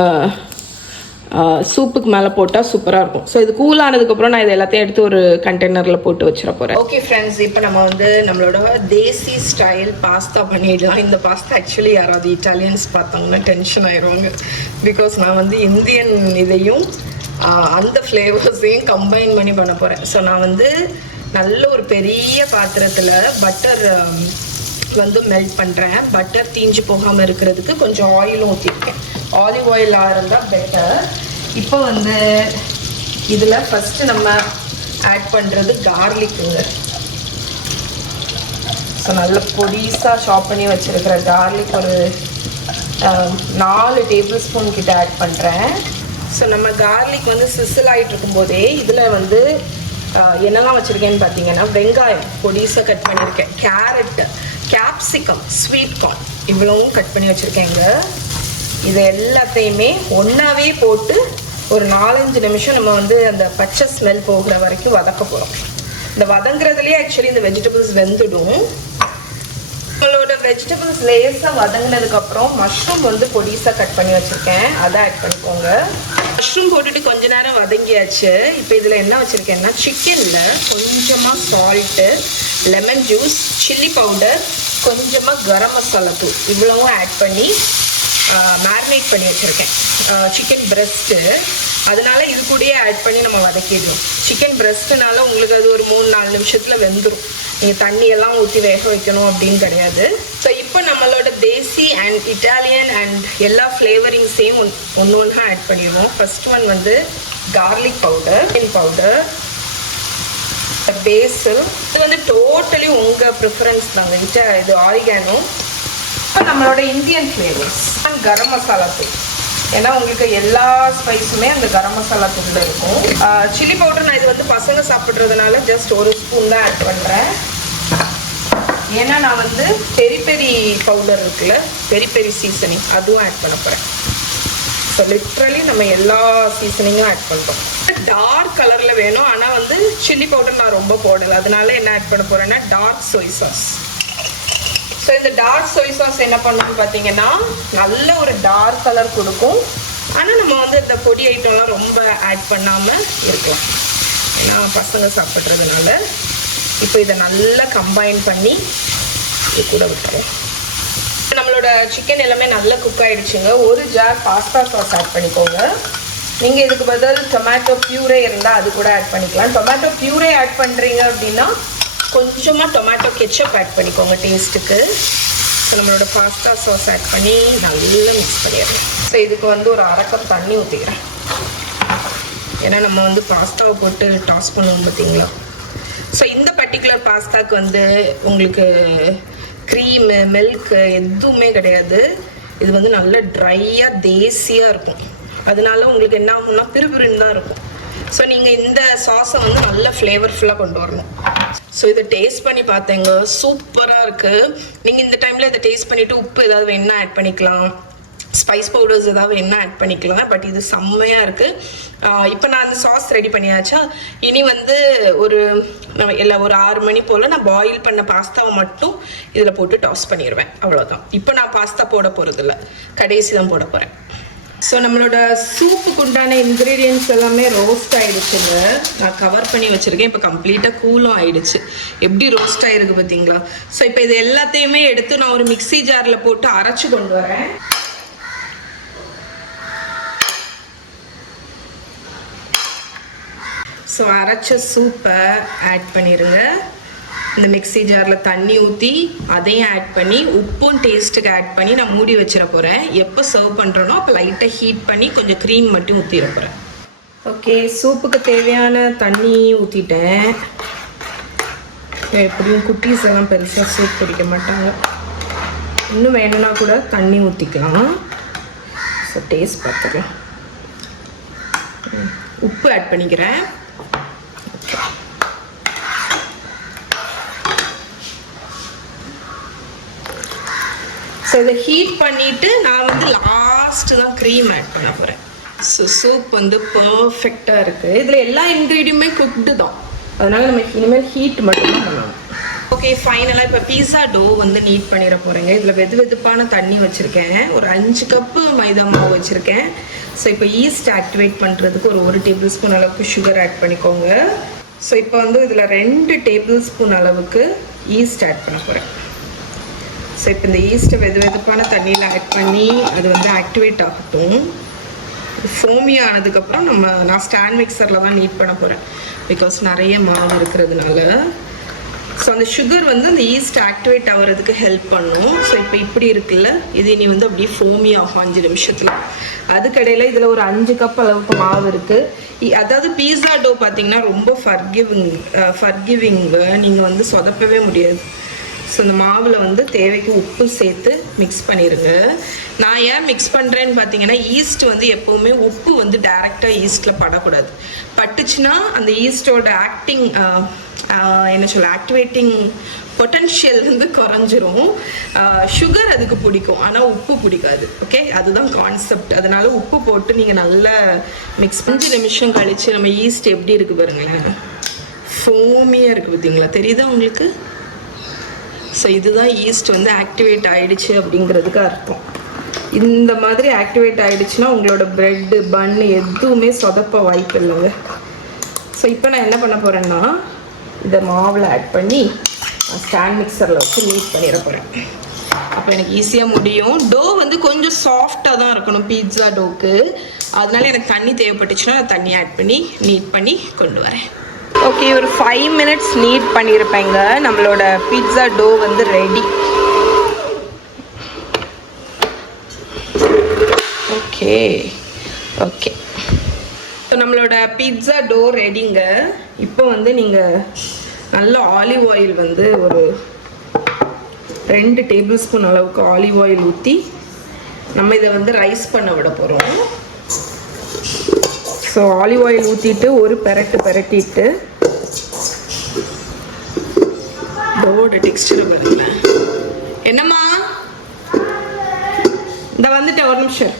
சூப்புக்கு மேலே போட்டால் சூப்பராக இருக்கும். ஸோ இது கூல் ஆனதுக்கப்புறம் நான் இது எல்லாத்தையும் எடுத்து ஒரு கண்டெய்னரில் போட்டு வச்சிட போகிறேன். ஓகே ஃப்ரெண்ட்ஸ், இப்போ நம்ம வந்து நம்மளோட தேசி ஸ்டைல் பாஸ்தா பண்ணிடலாம். இந்த பாஸ்தா ஆக்சுவலி யாராவது இட்டாலியன்ஸ் பார்த்தாங்கன்னா டென்ஷன் ஆயிடுவாங்க. பிகாஸ் நான் வந்து இந்தியன் இதையும் அந்த ஃப்ளேவர்ஸையும் கம்பைன் பண்ணி பண்ண போகிறேன். ஸோ நான் வந்து நல்ல ஒரு பெரிய பாத்திரத்தில் பட்டர் வந்து மெல்ட் பண்ணுறேன். பட்டர் தீஞ்சு போகாமல் இருக்கிறதுக்கு கொஞ்சம் ஆயிலும் ஊற்றிருக்கேன். ஆலிவ் ஆயிலாக இருந்தால் பெட்டர். இப்போ வந்து இதில் ஃபஸ்ட்டு நம்ம ஆட் பண்ணுறது கார்லிக்குங்க. ஸோ நல்ல பொடிசாக சாப் பண்ணி வச்சுருக்கிற கார்லிக் ஒரு 4 டேபிள் ஸ்பூன் கிட்ட ஆட் பண்ணுறேன். ஸோ நம்ம கார்லிக் வந்து சிசில் ஆகிட்டு இருக்கும்போதே இதில் வந்து என்னெல்லாம் வச்சுருக்கேன்னு பார்த்தீங்கன்னா, வெங்காயம் பொடிசாக கட் பண்ணியிருக்கேன், கேரட், கேப்சிகம், ஸ்வீட் கார்ன் இவ்வளவும் கட் பண்ணி வச்சுருக்கேங்க. இது எல்லாத்தையுமே ஒன்றாவே போட்டு ஒரு 4-5 நிமிஷம் நம்ம வந்து அந்த பச்சை ஸ்மெல் போகிற வரைக்கும் வதக்க போகிறோம். இந்த வதங்குறதுலேயே ஆக்சுவலி இந்த வெஜிடபிள்ஸ் வெந்துடும். உங்களோட வெஜிடபிள்ஸ் லேஸாக வதங்கினதுக்கப்புறம் மஷ்ரூம் வந்து பொடிசாக கட் பண்ணி வச்சுருக்கேன், அதை ஆட் பண்ணிக்கோங்க. மஷ்ரூம் போட்டுட்டு கொஞ்ச நேரம் வதங்கியாச்சு. இப்போ இதில் என்ன வச்சுருக்கேன்னா, சிக்கனில் கொஞ்சமாக salt, lemon juice, chilli powder, கொஞ்சமாக கரம் மசாலா தூள் இவ்வளவும் ஆட் பண்ணி மேரினேட் பண்ணி வச்சுருக்கேன். சிக்கன் பிரெஸ்ட்டு, அதனால இது கூடயே ஆட் பண்ணி நம்ம வதக்கிடுவோம். சிக்கன் பிரெஸ்ட்டுனால உங்களுக்கு அது ஒரு 3-4 நிமிஷத்தில் வெந்துடும். நீங்கள் தண்ணியெல்லாம் ஊற்றி வேக வைக்கணும் அப்படின்னு கிடையாது. ஸோ இப்போ நம்மளோட தேசி அண்ட் இட்டாலியன் அண்ட் எல்லா ஃப்ளேவரிங்ஸையும் ஒன்று ஆட் பண்ணிடுவோம். ஃபர்ஸ்ட் ஒன் வந்து கார்லிக் பவுடர், பேசில். இது வந்து டோட்டலி உங்கள் ப்ரிஃபரன்ஸ் தாங்க. இது ஆரிகானோ. இப்போ நம்மளோட இந்தியன் ஃப்ளேவர்ஸ் கரம் மசாலா தூள், ஏன்னா உங்களுக்கு எல்லா ஸ்பைஸுமே அந்த கரம் மசாலா தூளில் இருக்கும். சில்லி பவுடர் நான் இது வந்து பசங்க சாப்பிட்றதுனால ஜஸ்ட் 1 ஸ்பூன் தான் ஆட் பண்ணுறேன். ஏன்னா நான் வந்து பெரி பெரி பவுடர் இருக்குல்ல, பெரி பெரி சீசனிங், அதுவும் ஆட் பண்ண போகிறேன். ஸோ லிட்ரலி நம்ம எல்லா சீசனிங்கும் ஆட் பண்ணுறோம். டார்க் கலரில் வேணும், ஆனால் வந்து சில்லி பவுடர் நான் ரொம்ப போடலை, அதனால என்ன ஆட் பண்ண போகிறேன்னா டார்க் சோய் சாஸ். ஸோ இந்த டார்க் சோய் சாஸ் என்ன பண்ணணும்னு பார்த்தீங்கன்னா, நல்ல ஒரு டார்க் கலர் கொடுக்கும். ஆனால் நம்ம வந்து இந்த பொடி ஐட்டம்லாம் ரொம்ப ஆட் பண்ணாமல் இருக்கலாம், ஏன்னா பசங்க சாப்பிட்றதுனால. இப்போ இதை நல்லா கம்பைன் பண்ணி இது கூட விட்டுருவோம். நம்மளோட சிக்கன் எல்லாமே நல்லா குக் ஆகிடுச்சுங்க. 1 ஜார் பாஸ்தா சாஸ் ஆட் பண்ணிக்கோங்க. நீங்கள் இதுக்கு பதில் டொமேட்டோ பியூரே இருந்தால் அது கூட ஆட் பண்ணிக்கலாம். டொமேட்டோ பியூரே ஆட் பண்ணுறீங்க அப்படின்னா கொஞ்சமாக டொமேட்டோ கெச்சப் ஆட் பண்ணிக்கோங்க டேஸ்ட்டுக்கு. ஸோ நம்மளோட பாஸ்தா சாஸ் ஆட் பண்ணி நல்லா மிக்ஸ் பண்ணிடலாம். ஸோ இதுக்கு வந்து ஒரு 1/2 கப் தண்ணி ஊற்றிக்கிறேன். ஏன்னா நம்ம வந்து பாஸ்தாவை போட்டு டாஸ் பண்ணுவோம் பார்த்தீங்களா. ஸோ இந்த பர்டிகுலர் பாஸ்தாவுக்கு வந்து உங்களுக்கு க்ரீமு மில்க்கு எதுவுமே கிடையாது. இது வந்து நல்ல ட்ரையாக தேசியாக இருக்கும். அதனால உங்களுக்கு என்ன ஆகும்னா பிறுபிறுன்னு தான் இருக்கும். ஸோ நீங்கள் இந்த சாஸை வந்து நல்ல ஃப்ளேவர்ஃபுல்லாக கொண்டு வரணும். ஸோ இதை டேஸ்ட் பண்ணி பார்த்தேங்க, சூப்பராக இருக்குது. நீங்கள் இந்த டைமில் இதை டேஸ்ட் பண்ணிவிட்டு உப்பு ஏதாவது வேணால் ஆட் பண்ணிக்கலாம், ஸ்பைஸ் பவுடர்ஸ் ஏதாவது என்ன ஆட் பண்ணிக்கலாம். பட் இது செம்மையாக இருக்குது. இப்போ நான் அந்த சாஸ் ரெடி பண்ணியாச்சா. இனி வந்து ஒரு 6 மணி போல் நான் பாயில் பண்ண பாஸ்தாவை மட்டும் இதில் போட்டு டாஸ் பண்ணிடுவேன். அவ்வளோதான். இப்போ நான் பாஸ்தா போட போகிறதில்ல, கடைசி தான் போட போகிறேன். ஸோ நம்மளோட சூப்புக்கு உண்டான இன்க்ரீடியன்ட்ஸ் எல்லாமே ரோஸ்ட் ஆகிடுச்சுங்க. நான் கவர் பண்ணி வச்சுருக்கேன். இப்போ கம்ப்ளீட்டாக கூலும் ஆகிடுச்சு. எப்படி ரோஸ்ட் ஆகிருக்கு பார்த்தீங்களா. ஸோ இப்போ இது எல்லாத்தையுமே எடுத்து நான் ஒரு மிக்ஸி ஜாரில் போட்டு அரைச்சி கொண்டு வரேன். ஸோ அரைச்ச சூப்பை ஆட் பண்ணிடுங்க. இந்த மிக்ஸி ஜாரில் தண்ணி ஊற்றி அதையும் ஆட் பண்ணி உப்பும் டேஸ்ட்டுக்கு ஆட் பண்ணி நான் மூடி வச்சிட போகிறேன். எப்போ சர்வ் பண்ணுறனோ அப்போ லைட்டாக ஹீட் பண்ணி கொஞ்சம் க்ரீம் மட்டும் ஊற்றிட போகிறேன். ஓகே, சூப்புக்கு தேவையான தண்ணி ஊற்றிட்டேன். எப்படியும் குட்டீஸ் எல்லாம் பெருசாக சூப் குடிக்க மாட்டாங்க. இன்னும் வேணும்னா கூட தண்ணி ஊற்றிக்கலாம். ஸோ டேஸ்ட் பார்த்துக்கலாம். உப்பு ஆட் பண்ணிக்கிறேன். ஸோ இதை ஹீட் பண்ணிவிட்டு நான் வந்து லாஸ்ட்டு தான் க்ரீம் ஆட் பண்ண போகிறேன். ஸோ சூப் வந்து பர்ஃபெக்டாக இருக்குது. இதில் எல்லா இன்க்ரீடியன்ட்டுமே குக்டு தான். அதனால் நம்ம இனிமேல் ஹீட் மட்டும்தான் பண்ணலாம். ஓகே, ஃபைனலாக இப்போ பீஸா டோ வந்து நீட் பண்ணிட போகிறேங்க. இதில் வெதுப்பான தண்ணி வச்சுருக்கேன். ஒரு 5 கப்பு மைதா மாவு வச்சுருக்கேன். ஸோ இப்போ ஈஸ்ட் ஆக்டிவேட் பண்ணுறதுக்கு ஒரு 1 டேபிள் ஸ்பூன் அளவுக்கு சுகர் ஆட் பண்ணிக்கோங்க. ஸோ இப்போ வந்து இதில் 2 டேபிள் ஸ்பூன் அளவுக்கு ஈஸ்ட் ஆட் பண்ண போகிறேன். ஸோ இப்போ இந்த ஈஸ்ட்டை வெதுப்பான தண்ணியில் ஆட் பண்ணி அது வந்து ஆக்டிவேட் ஆகட்டும். ஃபோமி ஆனதுக்கப்புறம் நான் ஸ்டாண்ட் மிக்சரில் தான் நீட் பண்ண போகிறேன். பிகாஸ் நிறைய மாவு இருக்கிறதுனால. ஸோ அந்த சுகர் வந்து அந்த ஈஸ்ட் ஆக்டிவேட் ஆகிறதுக்கு ஹெல்ப் பண்ணும். ஸோ இப்போ இப்படி இருக்குல்ல, இது இனி வந்து அப்படியே ஃபோமி ஆகும் 5 நிமிஷத்தில். அதுக்கடையில் இதில் ஒரு 5 கப் அளவுக்கு மாவு இருக்குது. அதாவது பீஸா டோ பார்த்தீங்கன்னா ரொம்ப ஃபர்கிவிங்கு. நீங்கள் வந்து சொதப்பவே முடியாது. ஸோ இந்த மாவில் வந்து தேவைக்கு உப்பு சேர்த்து மிக்ஸ் பண்ணிடுங்க. நான் ஏன் மிக்ஸ் பண்ணுறேன்னு பார்த்தீங்கன்னா, ஈஸ்ட் வந்து எப்போவுமே உப்பு வந்து டைரெக்டாக ஈஸ்ட்டில் படக்கூடாது. பட்டுச்சுன்னா அந்த ஈஸ்டோட ஆக்டிவேட்டிங் பொட்டன்ஷியல் வந்து குறைஞ்சிரும். சுகர் அதுக்கு பிடிக்கும், ஆனால் உப்பு பிடிக்காது. ஓகே, அதுதான் கான்செப்ட். அதனால உப்பு போட்டு நீங்கள் நல்லா மிக்ஸ் 5 நிமிஷம் கழித்து நம்ம ஈஸ்ட் எப்படி இருக்குது பாருங்களேன், ஃபோமியாக இருக்குது பார்த்தீங்களா, தெரியுதா உங்களுக்கு? ஸோ இதுதான் ஈஸ்ட் வந்து ஆக்டிவேட் ஆகிடுச்சு அப்படிங்கிறதுக்கு அர்த்தம். இந்த மாதிரி ஆக்டிவேட் ஆகிடுச்சுன்னா உங்களோட ப்ரெட்டு பன்னு எதுவுமே சொதப்ப வாய்ப்பு இல்லைங்க. ஸோ இப்போ நான் என்ன பண்ண போகிறேன்னா, இதை மாவில் ஆட் பண்ணி ஸ்டாண்ட் மிக்சரில் வச்சு நீட் பண்ணிட போகிறேன். அப்போ எனக்கு ஈஸியாக முடியும். டோ வந்து கொஞ்சம் சாஃப்டாக தான் இருக்கணும் பீட்சா டோக்கு. அதனால எனக்கு தண்ணி தேவைப்பட்டுச்சுன்னா நான் தண்ணி ஆட் பண்ணி நீட் பண்ணி கொண்டு வரேன். ஓகே, ஒரு 5 மினிட்ஸ் நீட் பண்ணியிருப்பேங்க. நம்மளோட பீட்சா டோ வந்து ரெடி. ஓகே ஓகே, ஸோ நம்மளோட பீட்சா டோ ரெடிங்க. இப்போ வந்து நீங்கள் நல்ல ஆலிவ் ஆயில் வந்து ஒரு 2 டேபிள் ஸ்பூன் அளவுக்கு ஆலிவ் ஆயில் ஊற்றி நம்ம இதை வந்து ரைஸ் பண்ண விட போகிறோம். ஸோ ஆலிவ் ஆயில் ஊற்றிட்டு ஒரு பெரட்டிட்டு டோட டெக்ஸ்டர் பாருங்களேன். என்னம்மா, இந்த வந்துட்டேன், ஒரு நிமிஷம்.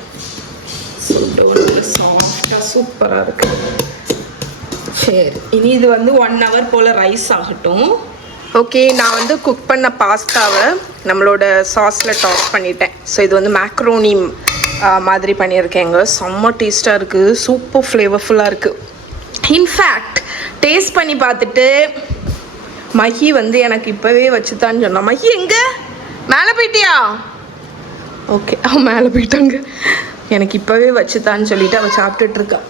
ஸோ டோ சாஃப்டாக சூப்பராக இருக்குது. சரி, இனி இது வந்து 1 ஹவர் போல் ரைஸ் ஆகட்டும். ஓகே, நான் வந்து குக் பண்ண பாஸ்தாவை நம்மளோட சாஸில் டாஸ் பண்ணிட்டேன். ஸோ இது வந்து மேக்ரோனி மாதிரி பண்ணியிருக்கேங்க. செம்ம டேஸ்ட்டாக இருக்குது, சூப்பர் ஃப்ளேவர்ஃபுல்லாக இருக்குது. இன்ஃபேக்ட் டேஸ்ட் பண்ணி பார்த்துட்டு மஹி வந்து எனக்கு இப்போவே வச்சுத்தான்னு சொன்னான். மஹி எங்கே, மேலே போயிட்டியா? ஓகே, அவன் மேலே போயிட்டாங்க. எனக்கு இப்போவே வச்சுத்தான்னு சொல்லிட்டு அவள் சாப்பிட்டுட்டு இருக்கா.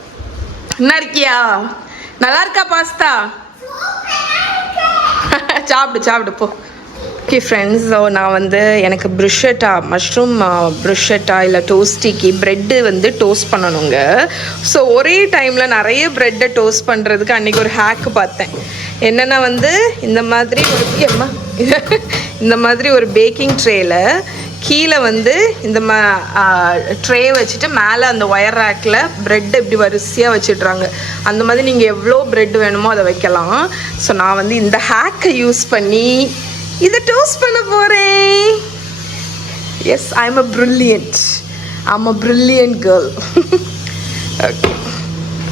என்ன இருக்கியா, நல்லா இருக்கா பாஸ்தா? சாப்பிடு போ. ஓகே ஃப்ரெண்ட்ஸ், ஸோ நான் வந்து எனக்கு ப்ருஷெட்டா மஷ்ரூம் ப்ருஷெட்டா இல்லை டோஸ்டிக்கு ப்ரெட்டு வந்து டோஸ்ட் பண்ணணுங்க. ஸோ ஒரே டைமில் நிறைய ப்ரெட்டை டோஸ்ட் பண்ணுறதுக்கு அன்றைக்கி ஒரு ஹேக்கு பார்த்தேன். என்னென்னா வந்து இந்த மாதிரி ஒரு பேக்கிங் ட்ரேயில் கீழே வந்து இந்த ட்ரே வச்சுட்டு மேலே அந்த ஒயர் ரேக்கில் ப்ரெட் இப்படி வரிசையாக வச்சிடுறாங்க. அந்த மாதிரி நீங்கள் எவ்வளோ ப்ரெட் வேணுமோ அதை வைக்கலாம். ஸோ நான் வந்து இந்த ஹேக்கை யூஸ் பண்ணி இதை டோஸ்ட் பண்ண போகிறேன். Yes, I'm a brilliant girl. Okay,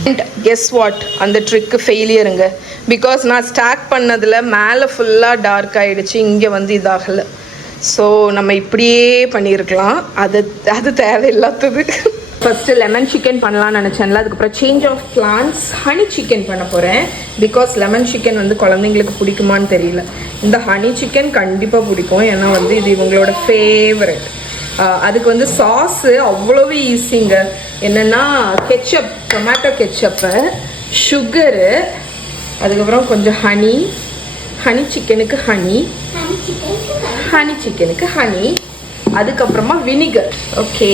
and guess what, அந்த ட்ரிக்கு ஃபெயிலியருங்க. பிகாஸ் நான் ஸ்டாக் பண்ணதில் மேலே ஃபுல்லாக டார்க் ஆகிடுச்சு, இங்கே வந்து இதாகலை. ஸோ நம்ம இப்படியே பண்ணியிருக்கலாம். அது தேவையில்லாதது. ஃபஸ்ட்டு லெமன் சிக்கன் பண்ணலான்னு நினச்சேன்ல, அதுக்கப்புறம் change of plans honey chicken பண்ண போகிறேன். பிகாஸ் லெமன் சிக்கன் வந்து குழந்தைங்களுக்கு பிடிக்குமான்னு தெரியல. இந்த ஹனி சிக்கன் கண்டிப்பாக பிடிக்கும், ஏன்னா வந்து இது இவங்களோட ஃபேவரட். அதுக்கு வந்து சாஸு அவ்வளோவே ஈஸிங்க. என்னென்னா கெச்சப், டொமேட்டோ கெச்சப்பு, சுகரு, அதுக்கப்புறம் கொஞ்சம் ஹனி சிக்கனுக்கு ஹனி, அதுக்கப்புறமா வினிகர். ஓகே,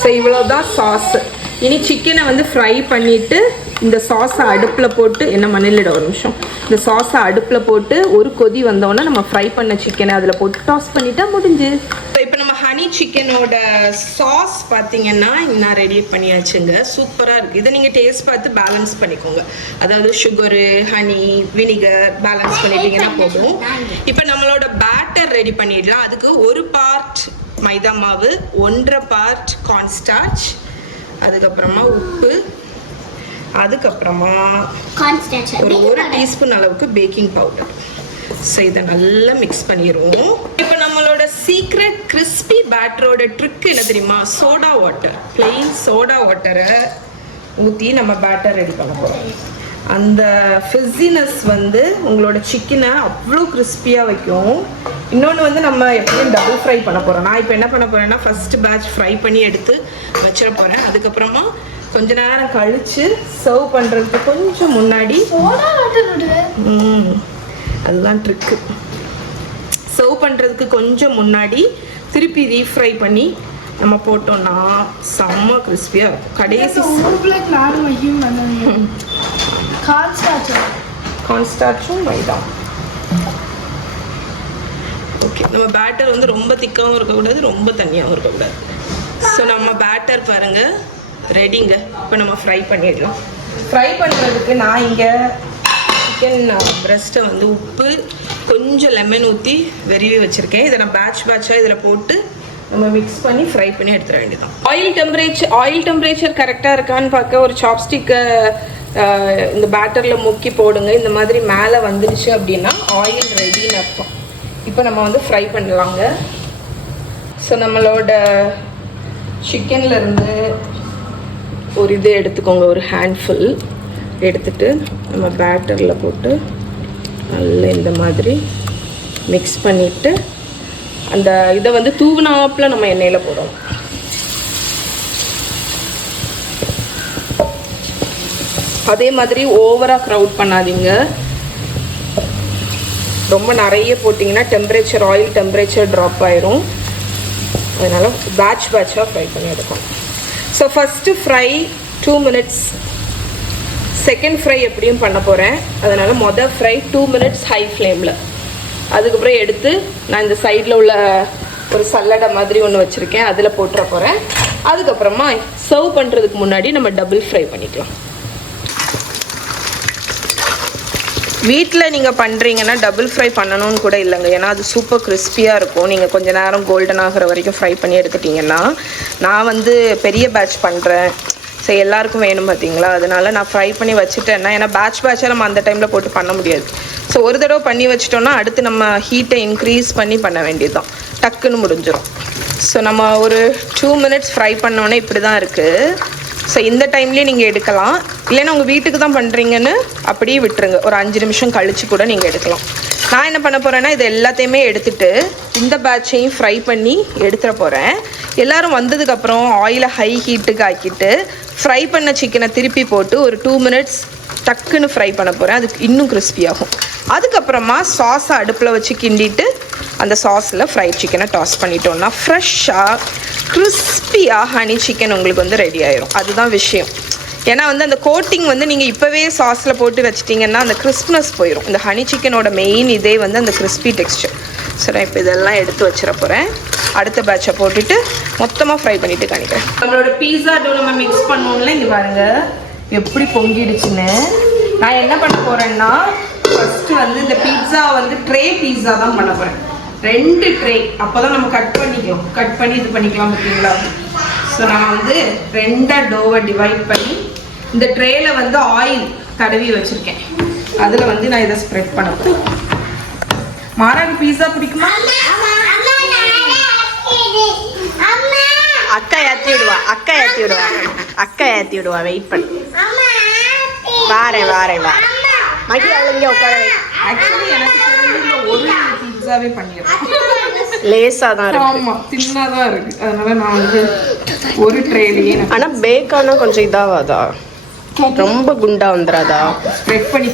ஸோ இவ்வளோதான் சாஸு. இனி சிக்கனை வந்து ஃப்ரை பண்ணிவிட்டு இந்த சாஸை அடுப்பில் போட்டு, என்ன மண்ணிலிட ஒரு நிமிஷம், இந்த சாஸை அடுப்பில் போட்டு ஒரு கொதி வந்தோடனே நம்ம ஃப்ரை பண்ண சிக்கனை அதில் போட்டு டாஸ் பண்ணிட்டா முடிஞ்சு. இப்போ நம்ம ஹனி சிக்கனோட சாஸ் பார்த்தீங்கன்னா நான் ரெடி பண்ணியாச்சுங்க. சூப்பராக இருக்குது. இதை நீங்கள் டேஸ்ட் பார்த்து பேலன்ஸ் பண்ணிக்கோங்க. அதாவது சுகரு, ஹனி, வினிகர் பேலன்ஸ் பண்ணிட்டீங்கன்னா போதும். இப்போ நம்மளோட பேட்டர் ரெடி பண்ணிடலாம். அதுக்கு 1 பார்ட் மைதா மாவு, 1.5 பார்ட் கார்ன்ஸ்டார்ச், அதுக்கப்புறமா உப்பு, அதுக்கப்புறமா ஒரு 1 டீஸ்பூன் அளவுக்கு பேக்கிங் பவுடர். ஸோ இதை நல்லா மிக்ஸ் பண்ணிடுவோம். இப்போ நம்மளோட சீக்ரெட் கிறிஸ்பி பேட்டரோட ட்ரிக் என்ன தெரியுமா? சோடா வாட்டர், பிளெயின் சோடா வாட்டரை ஊற்றி நம்ம பேட்டர் ரெடி பண்ண போகிறோம். அந்த ஃபிஸினஸ் வந்து உங்களோட சிக்கனை அவ்வளோ கிறிஸ்பியாக வைக்கும். இன்னொன்று வந்து நம்ம எப்படியும் டபுள் ஃப்ரை பண்ண போகிறோம். நான் இப்போ என்ன பண்ண போகிறேன்னா ஃபஸ்ட்டு பேட்ச் ஃப்ரை பண்ணி எடுத்து வச்சிட போகிறேன். அதுக்கப்புறமா கொஞ்ச நேரம் கழித்து சர்வ் பண்ணுறதுக்கு கொஞ்சம் முன்னாடி அதுதான் ட்ரிக்கு. சர்வ் பண்ணுறதுக்கு கொஞ்சம் முன்னாடி திருப்பி ரீஃப்ரை பண்ணி நம்ம போட்டோம்னா செம்ம கிறிஸ்பியாக இருக்கும். கடைசி கார்ன்ஸ்டார்ச்சும் மைதா. ஓகே, நம்ம பேட்டர் வந்து ரொம்ப திக்காகவும் இருக்கக்கூடாது, ரொம்ப தண்ணியாகவும் இருக்கக்கூடாது. ஸோ நம்ம பேட்டர் பாருங்கள் ரெடிங்க. இப்போ நம்ம ஃப்ரை பண்ணிடலாம். ஃப்ரை பண்ணுறதுக்கு நான் இங்கே சிக்கன் பிரஸ்ட்டை வந்து உப்பு கொஞ்சம் லெமன் ஊற்றி வெறிவி வச்சுருக்கேன். இதை நான் பேட்சாக இதில் போட்டு நம்ம மிக்ஸ் பண்ணி ஃப்ரை பண்ணி எடுத்துட வேண்டியதான். ஆயில் டெம்பரேச்சர் கரெக்டாக இருக்கான்னு பார்க்க ஒரு சாப்ஸ்டிக்கை இந்த பேட்டரில் முக்கி போடுங்க. இந்த மாதிரி மேலே வந்துடுச்சு அப்படின்னா ஆயில் ரெடின்னு அர்த்தம். இப்போ நம்ம வந்து ஃப்ரை பண்ணலாங்க. ஸோ நம்மளோட சிக்கன்லேருந்து ஒரு இது எடுத்துக்கோங்க, ஒரு ஹேண்ட்ஃபுல் எடுத்துட்டு நம்ம பேட்டரில் போட்டு நல்லா இந்த மாதிரி மிக்ஸ் பண்ணிவிட்டு அந்த இதை வந்து தூவினாப்பில் நம்ம எண்ணெயில் போடணும். அதே மாதிரி ஓவராக க்ரௌட் பண்ணாதீங்க. ரொம்ப நிறைய போட்டிங்கன்னா ஆயில் டெம்பரேச்சர் ட்ராப் ஆயிரும். அதனால் பேட்சாக ஃப்ரை பண்ணி எடுக்கணும். So first fry 2 minutes, second fry எப்படியும் பண்ண போகிறேன். அதனால் மொதல் ஃப்ரை 2 மினிட்ஸ் ஹை ஃப்ளேமில். அதுக்கப்புறம் எடுத்து நான் இந்த சைடில் உள்ள ஒரு சல்லடை மாதிரி ஒன்று வச்சுருக்கேன், அதில் போட்டுற போகிறேன். அதுக்கப்புறமா சர்வ் பண்ணுறதுக்கு முன்னாடி நம்ம டபுள் ஃப்ரை பண்ணிக்கலாம். வீட்டில் நீங்கள் பண்ணுறீங்கன்னா டபுள் ஃப்ரை பண்ணணும்னு கூட இல்லைங்க, ஏன்னா அது சூப்பர் கிறிஸ்பியாக இருக்கும். நீங்கள் கொஞ்சம் நேரம் கோல்டன் ஆகிற வரைக்கும் ஃப்ரை பண்ணி எடுத்துட்டிங்கன்னா. நான் வந்து பெரிய பேட்ச் பண்ணுறேன், ஸோ எல்லாருக்கும் வேணும் பார்த்தீங்களா, அதனால நான் ஃப்ரை பண்ணி வச்சுட்டேன்னா, ஏன்னா பேட்சாக நம்ம அந்த டைமில் போட்டு பண்ண முடியாது. ஸோ ஒரு தடவை பண்ணி வச்சிட்டோன்னா அடுத்து நம்ம ஹீட்டை இன்க்ரீஸ் பண்ண வேண்டியது தான், டக்குன்னு முடிஞ்சிடும். ஸோ நம்ம ஒரு 2 மினிட்ஸ் ஃப்ரை பண்ணோன்னே இப்படி தான் இருக்குது. ஸோ இந்த டைம்லேயே நீங்கள் எடுக்கலாம், இல்லைன்னா உங்கள் வீட்டுக்கு தான் பண்ணுறீங்கன்னு அப்படியே விட்டுருங்க. ஒரு 5 நிமிஷம் கழித்து கூட நீங்கள் எடுக்கலாம். நான் என்ன பண்ண போகிறேன்னா இது எல்லாத்தையுமே எடுத்துகிட்டு இந்த பேட்சையும் ஃப்ரை பண்ணி எடுத்துட போகிறேன். எல்லோரும் வந்ததுக்கப்புறம் ஆயிலை ஹை ஹீட்டுக்கு ஆக்கிட்டு ஃப்ரை பண்ண சிக்கனை திருப்பி போட்டு ஒரு 2 மினிட்ஸ் டக்குன்னு ஃப்ரை பண்ண போகிறேன். அதுக்கு இன்னும் கிறிஸ்பி ஆகும். அதுக்கப்புறமா சாஸை அடுப்பில் வச்சு கிண்டிட்டு அந்த சாஸில் ஃப்ரைட் சிக்கனை டாஸ் பண்ணிட்டோம்னா ஃப்ரெஷ்ஷாக கிறிஸ்பியாக ஹனி சிக்கன் உங்களுக்கு வந்து ரெடி ஆயிரும். அதுதான் விஷயம். ஏன்னா வந்து அந்த கோட்டிங் வந்து நீங்கள் இப்போவே சாஸில் போட்டு வச்சிட்டிங்கன்னா அந்த கிறிஸ்ப்னஸ் போயிடும். இந்த ஹனி சிக்கனோட மெயின் இதே வந்து அந்த கிறிஸ்பி டெக்ஸ்சர். ஸோ நான் இப்போ இதெல்லாம் எடுத்து வச்சிட போகிறேன். அடுத்த பேட்சை போட்டுட்டு மொத்தமாக ஃப்ரை பண்ணிவிட்டு காணிக்கிறேன். நம்மளோட பீஸா டோ நம்ம மிக்ஸ் பண்ணோம்ல, இங்கே பாருங்கள் எப்படி பொங்கிடுச்சுன்னு. நான் என்ன பண்ண போகிறேன்னா ஃபஸ்ட்டு வந்து இந்த பீட்சா வந்து ட்ரே பீஸா தான் பண்ண போகிறேன். 2 ட்ரே, அப்போ தான் நம்ம கட் பண்ணி இது பண்ணிக்கலாம் பார்த்தீங்களா. ஸோ நான் வந்து 2 டோவை டிவைட் பண்ணி இந்த ட்ரேயில் வந்து ஆயில் தடவி வச்சுருக்கேன். அதில் வந்து நான் இதை ஸ்ப்ரெட் பண்ண போகிறேன். மாறாக்கு பீஸா பிடிக்குமா? அக்கா ஏற்றி விடுவா வெயிட் பண்ணு. வாரேன் மகி அவங்க உட்கார. ஆக்சுவலி எனக்கு தெரிஞ்ச ஒரு பீஸாவே பண்ணிடுறேன். லேஸாக தான் இருக்கு. ஆமாம், தின்னாக தான் இருக்குது. அதனால நான் வந்து ஒரு ட்ரேலையே. ஆனால் பேக் ஆனால் கொஞ்சம் இதாகாதா? ரொம்ப குண்டா வந்துடாதா? ஸ்ப்ரெட் பண்ணி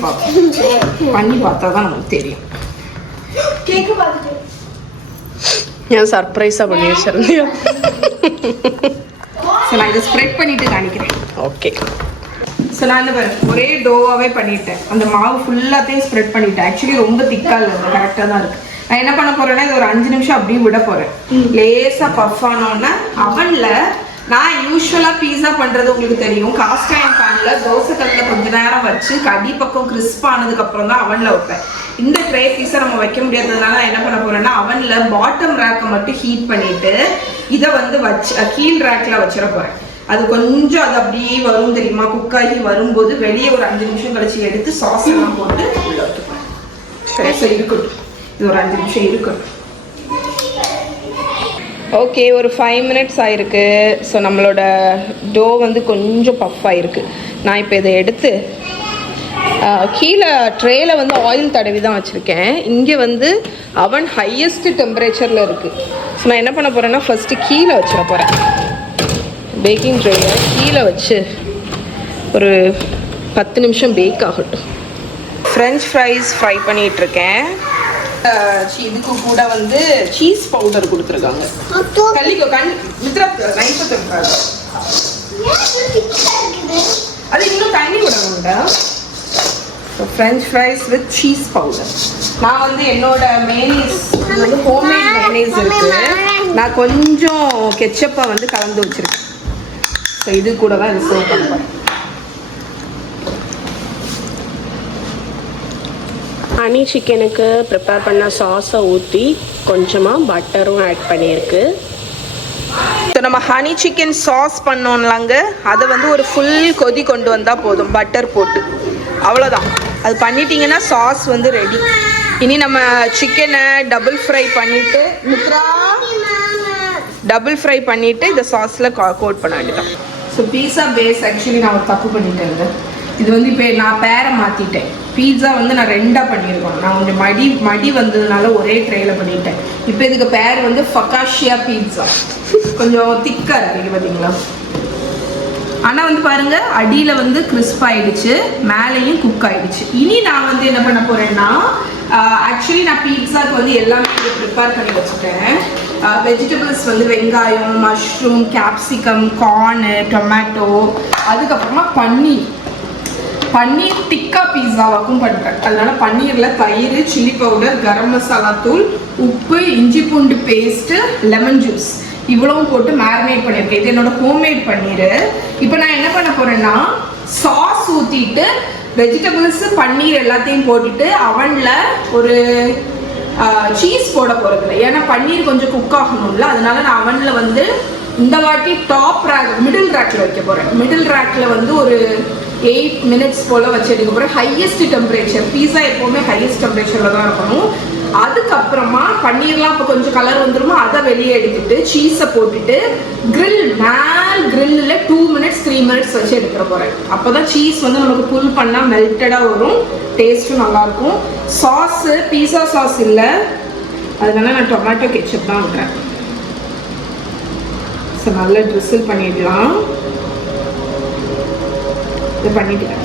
பார்த்தா தான் நமக்கு தெரியும். கேக்கு பார்த்துட்டு ஏன் சர்ப்ரைஸாக பண்ணி வச்சிருந்தியா? ஸோ நான் இதை ஸ்ப்ரெட் பண்ணிட்டு காணிக்கிறேன். ஓகே. ஸோ நான் இந்த ஒரே டோவாகவே பண்ணிட்டேன். அந்த மாவு ஃபுல்லாத்தையும் ஸ்ப்ரெட் பண்ணிட்டேன். ஆக்சுவலி ரொம்ப திக்காக இல்லை, கரெக்டாக தான் இருக்குது. நான் என்ன பண்ண போகிறேன்னா இது ஒரு 5 நிமிஷம் அப்படியே விட போகிறேன். லேசாக பஃப் ஆனோன்னா அவனில் நான் யூஸ்வலாக பீஸா பண்ணுறது உங்களுக்கு தெரியும். காஸ்ட் அயர்ன் பேனில் தோசை கல்லில் கொஞ்ச நேரம் வச்சு அடி பக்கம் கிறிஸ்ப் ஆனதுக்கப்புறம் தான் அவனில் வைப்பேன். இந்த ட்ரே பீஸை நம்ம வைக்க முடியாததுனால என்ன பண்ண போகிறேன்னா அவனில் பாட்டம் ரேக்கை மட்டும் ஹீட் பண்ணிவிட்டு இதை வந்து கீழ் ரேக்கில் வச்சிட போகிறேன். அது கொஞ்சம் அது அப்படியே வரும் தெரியுமா, குக்காகி வரும்போது வெளியே ஒரு 5 நிமிஷம் கழிச்சு எடுத்து சாஸ் எல்லாம் போட்டு உள்ள வைப்பேன். சரி, இருக்கட்டும். இது ஒரு 5 நிமிஷம் இருக்கட்டும். ஓகே, ஒரு 5 மினிட்ஸ் ஆயிருக்கு. ஸோ நம்மளோட டோ வந்து கொஞ்சம் பஃப் ஆயிருக்கு. நான் இப்போ இதை எடுத்து கீழே ட்ரேயில் வந்து ஆயில் தடவி தான் வச்சுருக்கேன். இங்கே வந்து அவன் ஹையஸ்ட் டெம்பரேச்சரில் இருக்குது. ஸோ நான் என்ன பண்ண போகிறேன்னா ஃபஸ்ட்டு கீழே வச்சிட போகிறேன். பேக்கிங் ட்ரேயை கீழே வச்சு ஒரு 10 நிமிஷம் பேக் ஆகட்டும். ஃப்ரெஞ்ச் ஃப்ரைஸ் ஃப்ரை பண்ணிகிட்ருக்கேன். இதுக்கு கூட வந்து சீஸ் பவுடர் கொடுத்துருக்காங்க. அது இன்னும் தண்ணி விடணும்டா. French fries with cheese powder. நான் வந்து என்னோட மேனீஸ் வந்து ஹோம்மேட் மேனீஸ் இருக்கு. நான் கொஞ்சம் கெச்சப்பை வந்து கலந்து வச்சிருக்கேன். ஸோ இது கூட தான் இது சர்வ் பண்ண போகிறேன். ஹனி சிக்கனுக்கு ப்ரிப்பேர் பண்ண சாஸை ஊற்றி கொஞ்சமாக பட்டரும் ஆட் பண்ணியிருக்கு. ஸோ நம்ம ஹனி சிக்கன் சாஸ் பண்ணோம்லாங்க, அதை வந்து ஒரு ஃபுல் கொதி கொண்டு வந்தால் போதும் பட்டர் போட்டு. அவ்வளோதான். அது பண்ணிட்டீங்கன்னா சாஸ் வந்து ரெடி. இனி நம்ம சிக்கனை டபுள் ஃப்ரை பண்ணிவிட்டு இதை சாஸில் கோட் பண்ண வேண்டியதான். ஸோ பீஸா பேஸ் ஆக்சுவலி நான் ஒரு தப்பு பண்ணிட்டேன். இது வந்து இப்போ நான் பேரை மாற்றிட்டேன். பீட்சா வந்து நான் 2ஆக பண்ணியிருக்கோம். நான் கொஞ்சம் மடி வந்ததுனால ஒரே ட்ரேயில் பண்ணிட்டேன். இப்போ இதுக்கு பேர் வந்து ஃபக்காஷியா பீட்சா. கொஞ்சம் திக்காக இருக்குது பார்த்தீங்களா. ஆனால் வந்து பாருங்கள், அடியில் வந்து கிறிஸ்ப் ஆகிடுச்சு, மேலேயும் குக் ஆகிடுச்சு. இனி நான் வந்து என்ன பண்ண போகிறேன்னா ஆக்சுவலி நான் பீட்சாவுக்கு வந்து எல்லாமே ப்ரிப்பேர் பண்ணி வச்சுட்டேன். வெஜிடபிள்ஸ் வந்து வெங்காயம், மஷ்ரூம், கேப்சிகம், கார்னு, டொமேட்டோ, அதுக்கப்புறமா பன்னீர் டிக்கா பீஸாவாக்கும் பண்ணுறேன். அதனால பன்னீரில் தயிர், சில்லி பவுடர், கரம் மசாலா தூள், உப்பு, இஞ்சி பூண்டு பேஸ்ட்டு, லெமன் ஜூஸ் இவ்வளவும் போட்டு மேரினேட் பண்ணியிருக்கேன். இது என்னோட ஹோம்மேட் பன்னீர். இப்போ நான் என்ன பண்ண போகிறேன்னா சாஸ் ஊற்றிட்டு வெஜிடபிள்ஸ், பன்னீர் எல்லாத்தையும் போட்டுட்டு அவனில் ஒரு சீஸ் போட போகிறதில்ல. ஏன்னா பன்னீர் கொஞ்சம் குக் ஆகணும்ல, அதனால நான் அவனில் வந்து இந்த வாட்டி மிடில் ரேக்கில் வைக்க போகிறேன். மிடில் ரேக்கில் வந்து ஒரு 8 மினிட்ஸ் போல் வச்சு எடுக்க போகிறேன். Highest temperature. பீஸா எப்போவுமே ஹையஸ்ட் டெம்பரேச்சரில் தான் இருக்கணும். அதுக்கப்புறமா பன்னீர்லாம் இப்போ கொஞ்சம் கலர் வந்துருமோ அதை வெளியே எடுத்துட்டு சீஸை போட்டுட்டு கிரில்லில் 2 மினிட்ஸ் 3 மினிட்ஸ் வச்சு எடுத்துட போகிறேன். அப்போ தான் சீஸ் வந்து நமக்கு புல் பண்ணால் மெல்டடாக வரும், டேஸ்ட்டும் நல்லாயிருக்கும். சாஸு பீஸா சாஸ் இல்லை, அதனால நான் டொமேட்டோ கெச்சப் தான் விடுறேன். ஸோ நல்லா ட்ரிசில் பண்ணிடலாம். இது பண்ணிட்டேன்.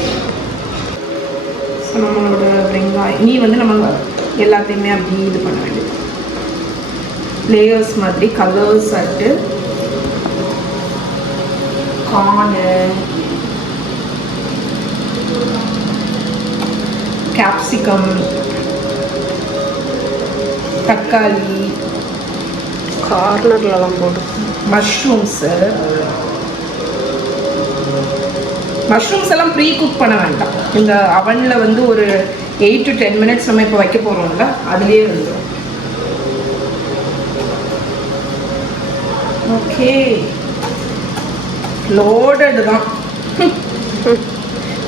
ஸோ நம்மளோட வெங்காயம் நீ வந்து நம்ம எல்லாத்தையுமே அப்படி இது பண்ண வேண்டியது லேயர்ஸ் மாதிரி கலர்ஸ் ஆட்டு கார்னு கேப்சிகம் தக்காளி கார்னர்லலாம் போடு. மஷ்ரூம்ஸு எல்லாம் ப்ரீ குக் பண்ண வேண்டாம். இந்த அவனில் வந்து ஒரு 8 to 10 minutes நம்ம இப்போ வைக்க போகிறோம்ல அதுலேயே வந்துடும். ஓகே லோடட் தான்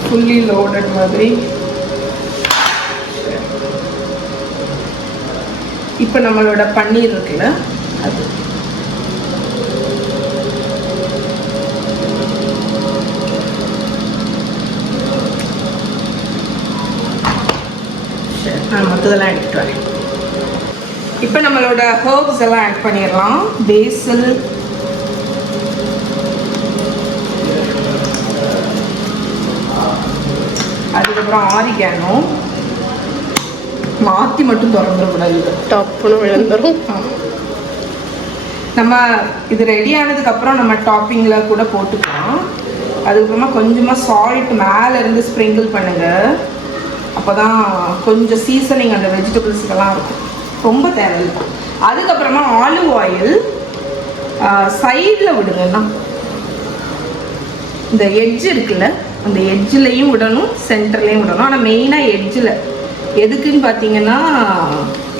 ஃபுல்லி லோடட் மாதிரி. இப்போ நம்மளோட பன்னீர் இருக்குல்ல அது நான் மற்றதெல்லாம் எடுத்துட்டு வரேன். இப்போ நம்மளோட ஹர்ப்ஸ் எல்லாம் ஆட் பண்ணிடலாம். பேசில், அதுக்கப்புறம் ஆரிகானோ. மாற்றி மட்டும் திறந்துடக்கூடாது, டப்புன்னு விழுந்துடும். நம்ம இது ரெடி ஆனதுக்கப்புறம் நம்ம டாப்பிங்கில் கூட போட்டுக்கலாம். அதுக்கப்புறமா கொஞ்சமாக சால்ட் மேலே இருந்து ஸ்ப்ரிங்கிள் பண்ணுங்கள். அப்போ தான் கொஞ்சம் சீசனிங் அந்த வெஜிடபிள்ஸுக்கெல்லாம் இருக்கும். ரொம்ப தேவையில்லை. அதுக்கப்புறமா ஆலிவ் ஆயில் சைடில் விடுங்கன்னா இந்த எட்ஜ் இருக்குல்ல அந்த எட்ஜிலையும் விடணும், சென்டர்லேயும் விடணும். ஆனால் மெயினாக எட்ஜில் எதுக்குன்னு பார்த்தீங்கன்னா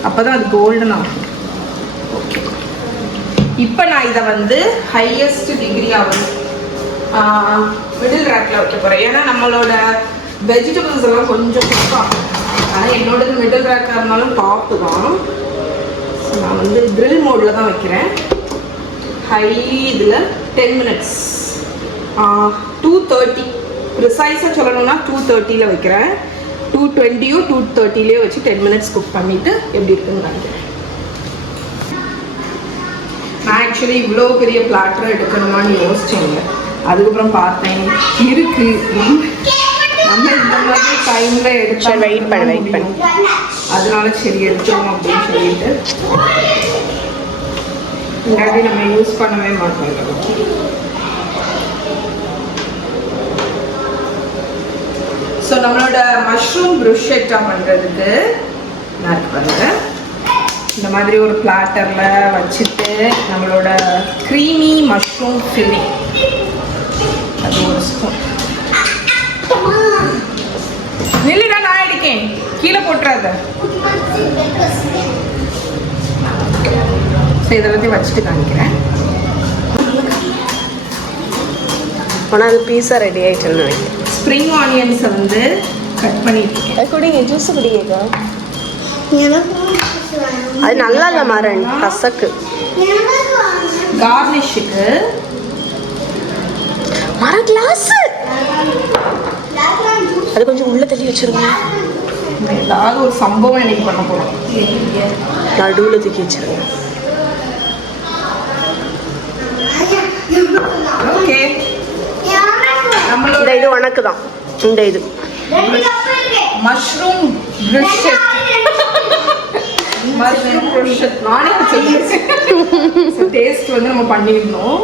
அப்போ தான் அது கோல்டன் ஆகும். ஓகே, இப்போ நான் இதை வந்து ஹையஸ்ட் டிகிரியாக மிடில் ரேக்கில் வைக்க போகிறேன். ஏன்னா நம்மளோட வெஜிடபிள்ஸ் எல்லாம் கொஞ்சம் குக்காகும். ஆனால் என்னோடது மிடில் ரேக்காக இருந்தாலும் டாப்பு தான். ஸோ நான் வந்து க்ரில் மோடில் தான் வைக்கிறேன். ஹை இதில் 10 minutes 230 ப்ரிசைஸாக சொல்லணும்னா 230 வைக்கிறேன். 220 230 வச்சு 10 minutes குக் பண்ணிவிட்டு எப்படி இருக்குன்னு நினைக்கிறேன். நான் ஆக்சுவலி இவ்வளோ பெரிய பிளாட்டர் எடுக்கணுமான்னு யோசிச்சேங்க. அதுக்கப்புறம் பார்த்தேன் இருக்கு நம்ம இந்த மாதிரி டைமில் எடுத்து வெயிட் பண்ணு. அதனால சரி எடுத்துவோம் அப்படின்னு சொல்லிட்டு இல்லாட்டி நம்ம யூஸ் பண்ணவே மாட்டோம். ஸோ நம்மளோட மஷ்ரூம் ப்ருஷெட்டா பண்ணுறதுக்கு நான் பண்ணுறேன். இந்த மாதிரி ஒரு பிளாட்டரில் வச்சுட்டு நம்மளோட க்ரீமி மஷ்ரூம் ஃபில்லிங் அது ஒரு ஸ்பூன். நில்லுடா, நான் அடிக்கேன், கீழே போட்டுறாத. ஸோ இதை வந்து வச்சுட்டு காமிக்கிறேன். ஆனால் அது பீஸா ரெடி ஆகிட்டுன்னு ஸ்ப்ரிங் ஆனியன்ஸை வந்து கட் பண்ணிட்டு குடிங்க, ஜூஸ் குடிங்க. அது நல்லா இல்லை மாறன் கசக்கு. கார்னிஷுக்கு மர கிளாஸ் அது கொஞ்சம் உள்ள தள்ளி வச்சிருங்க. ஏதாவது ஒரு சம்பவம் எனக்கு பண்ண போகிறோம். நடுவில் தூக்கி வச்சிருங்க. ஓகே, நம்மளோட இது உனக்கு தான். இந்த இது மஷ்ரூம் ப்ருஷெட் நானே டேஸ்ட் வந்து நம்ம பண்ணிடணும்.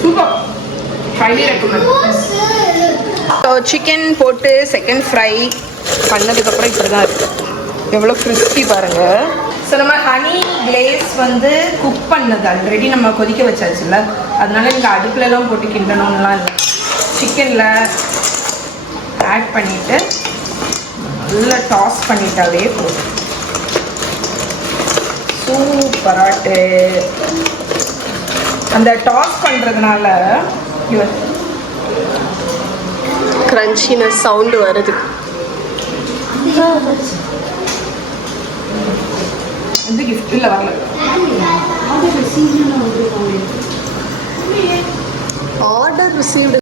Super, highly recommend. So chicken போட்டு செகண்ட் ஃப்ரை பண்ணதுக்கப்புறம் இப்படி தான் இருக்குது. எவ்வளோ கிறிஸ்பி பாருங்கள். ஸோ நம்ம ஹனி கிளேஸ் வந்து குக் பண்ணது ஆல்ரெடி நம்ம கொதிக்க வச்சாச்சுல்ல, அதனால இங்கே அடுப்புலலாம் போட்டு கிண்டணும்லாம் இல்லை. சிக்கனில் ஆட் பண்ணிவிட்டு நல்லா டாஸ் பண்ணிட்டாவே போதும். சூப்பராட்டு அந்த டாஸ் பண்ணுறதுனால கிரன்ச்சினஸ் சவுண்டு வருது. வந்து கிஃப்ட் இல்லை வரல. Order received